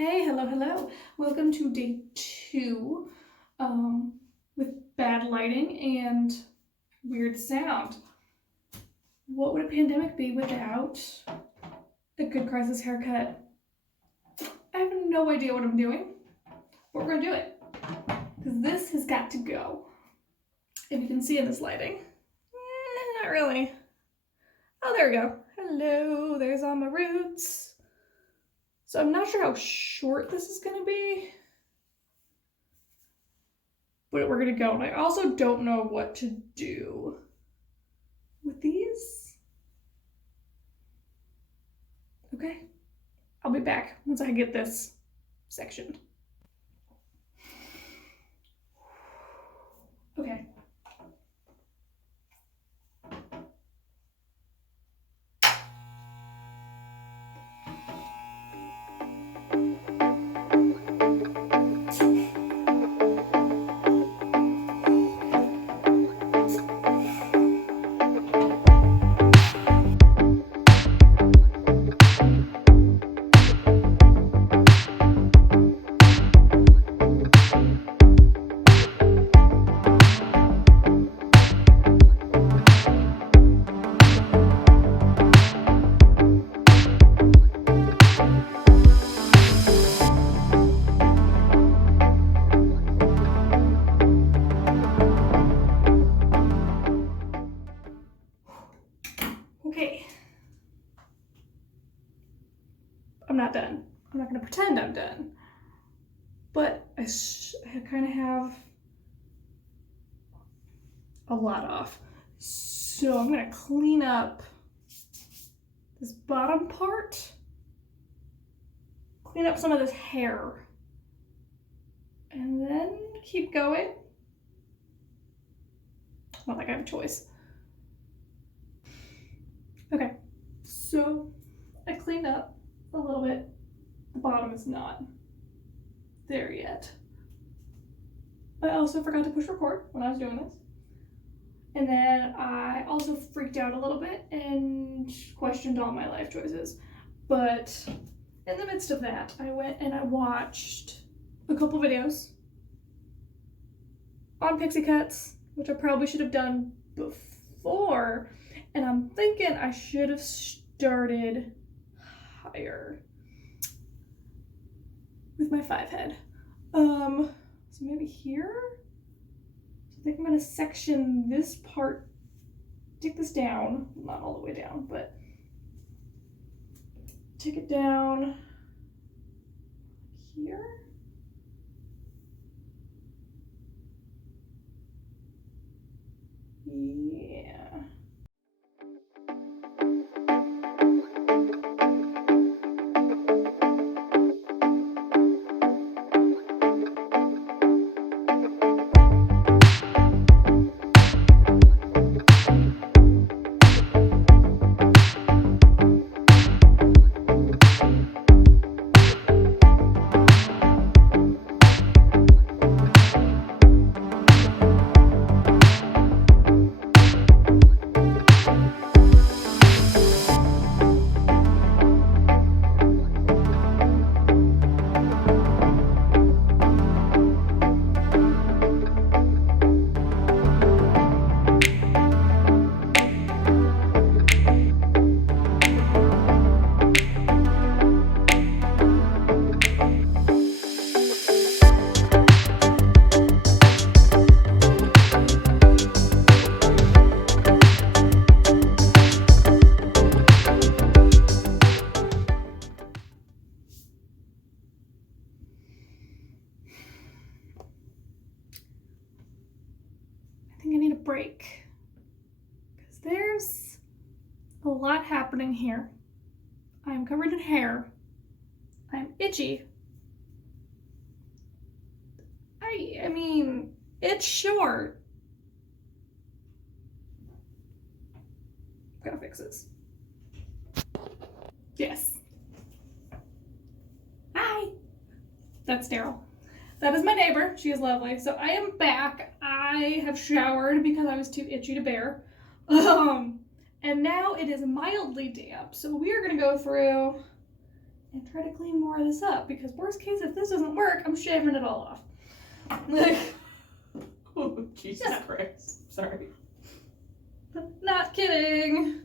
Okay, hello. Welcome to day 2 with bad lighting and weird sound. What would a pandemic be without a good crisis haircut? I have no idea what I'm doing, but we're gonna do it because this has got to go. If you can see in this lighting, not really. Oh, there we go. Hello, there's all my roots. So I'm not sure how short this is gonna be, but we're gonna go. And I also don't know what to do with these. Okay, I'll be back once I get this sectioned. Okay. Okay. I'm not done. I'm not gonna pretend I'm done. But I kind of have a lot off. So I'm gonna clean up this bottom part, clean up some of this hair, and then keep going. Not like I have a choice. Okay, so I cleaned up a little bit. The bottom is not there yet. I also forgot to push record when I was doing this. And then I also freaked out a little bit and questioned all my life choices. But in the midst of that, I went and I watched a couple videos on Pixie cuts, which I probably should have done before. And I'm thinking I should have started higher with my 5 head. So maybe here? I think I'm gonna section this part, take this down, not all the way down, but take it down here. Yeah. I think I need a break because there's a lot happening here. I'm covered in hair. I'm itchy. I mean, it's short. Gotta fix this. Yes. Hi. That's Daryl. That is my neighbor. She is lovely. So I am back. I have showered because I was too itchy to bear. And now it is mildly damp. So we are gonna go through and try to clean more of this up, because worst case, if this doesn't work, I'm shaving it all off. Like, Oh, Jesus Christ. Sorry. not kidding.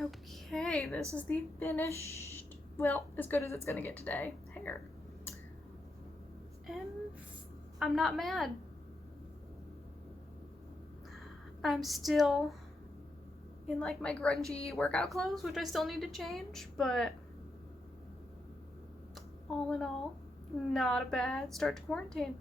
Okay, this is the finished, well, as good as it's gonna get today, hair. And I'm not mad. I'm still in like my grungy workout clothes, which I still need to change, but all in all, not a bad start to quarantine.